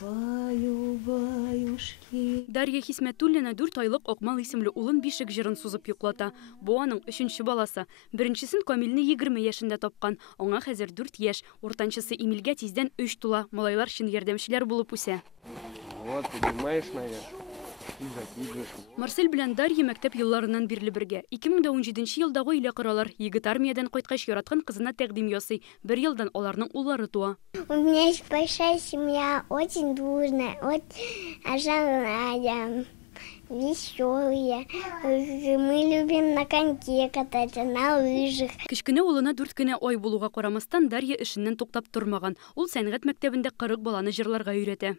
Баю-баюшки. Дарья Хисмәтуллина 4 айлык Окмал исемле улын бишек җырын сузып йоклата. Бу аның 3нче баласы. Беренчесен Камилне 20 яшендә тапкан. Аңа хәзер 4 яшь. Уртанчысы Эмилгә тиздән 3 тула. Малайлар чын ярдәмчеләр булып үсә. Вот, поднимаешь наверх и закидываешь. Марсель белән Дарья мәктәп елларыннан бирле бергә. 2017 елда гаилә коралар. Егет армиядан кайткач яраткан кызына тәкъдим ясый. 1 елдан аларның уллары туа. У меня есть большая семья, очень дружная, веселые. Мы любим на коньке кататься, на лыжах. Кечкенә улына 4 кенә ай булуга карамастан Дарья эшеннән туктап тормаган. Ул сәнгать мәктәбендә 40 баланы җырларга өйрәтә.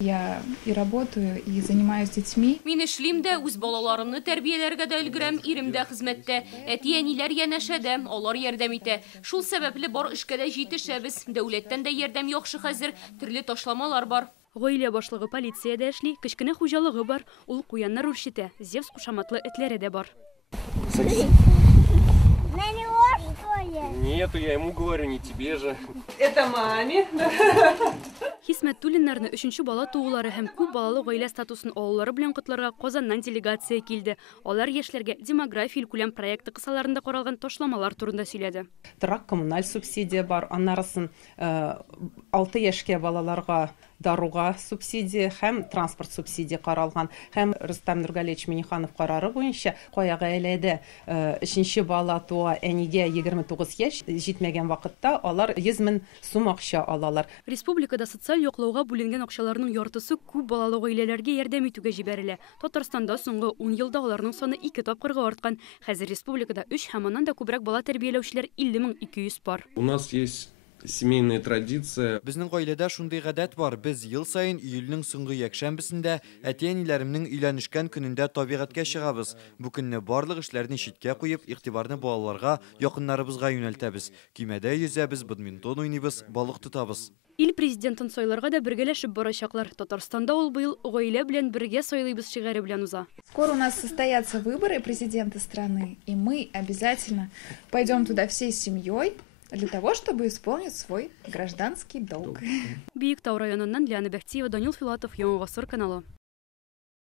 Я и работаю, и занимаюсь детьми. Мин эшлим дә, үз балаларымны тәрбияләргә дә өлгерәм, ирем дә хезмәттә. Әти-әниләр янәшәдә, алар ярдәм итә. Шул сәбәпле бар эшкә дә җитешәбез. Дәүләттән дә ярдәм яхшы хәзер, төрле ташламалар бар. Гаилә башлыгы полициядә эшли, кечкенә хуҗалыгы бар. Ул куяннар үрчетә, Зевс кушаматлы этләре дә бар. Нету, я ему говорю, не тебе же. Это маме. Хисмәтуллиннарны 3нче бала туулары һәм күп балалы гаилә статусын алулары белән котларга Казаннан делегация килде. Алар яшьләргә демография күләм проекты кысаларында каралган ташламалар турында сөйләде. Торак коммуналь субсидия бар, аннарысын 6 яшькә балаларга даруга субсидия һәм транспорт субсидия каралган. Һәм Рөстәм Нургалевич Миниханов карары буенча кая гаиләдә 3нче бала туа, әнигә 29 яшь җитмәгән вакытта алар 100 000 сум акча алалар. Республикада социаль яклауга бүленгән акчаларның яртысы күп балалы гаиләләргә ярдәм итүгә җибәрелә. Татарстанда соңгы 10 елда аларның саны 2 тапкырга арткан. Хәзер республикада 3 һәм аннан да күбрәк бала тәрбияләүчеләр 50 200 пар. У нас есть семейная традиция. Безнең гаиләдә шундый гадәт бар. Без ел сайын июльнең соңгы якшәмбесендә әти-әниләремнең өйләнешкән көнендә табигатькә чыгабыз. Бу көнне барлык эшләрне читкә куеп, игътибарны балаларга, якыннарыбызга юнәлтәбез. Көймәдә йөзәбез, бадминтон уйныйбыз, балык тотабыз. Ил президентын сайларга да бергәләшеп барачаклар. Татарстанда ул быел гаилә белән бергә сайлыйбыз шигаре белән уза. Скоро у нас состоятся выборы президента страны, и мы обязательно пойдем туда всей семьей для того, чтобы исполнить свой гражданский долг. Биектау районыннан Лиана Бәхтиева, Данил Филатов, Яңа Гасыр каналы.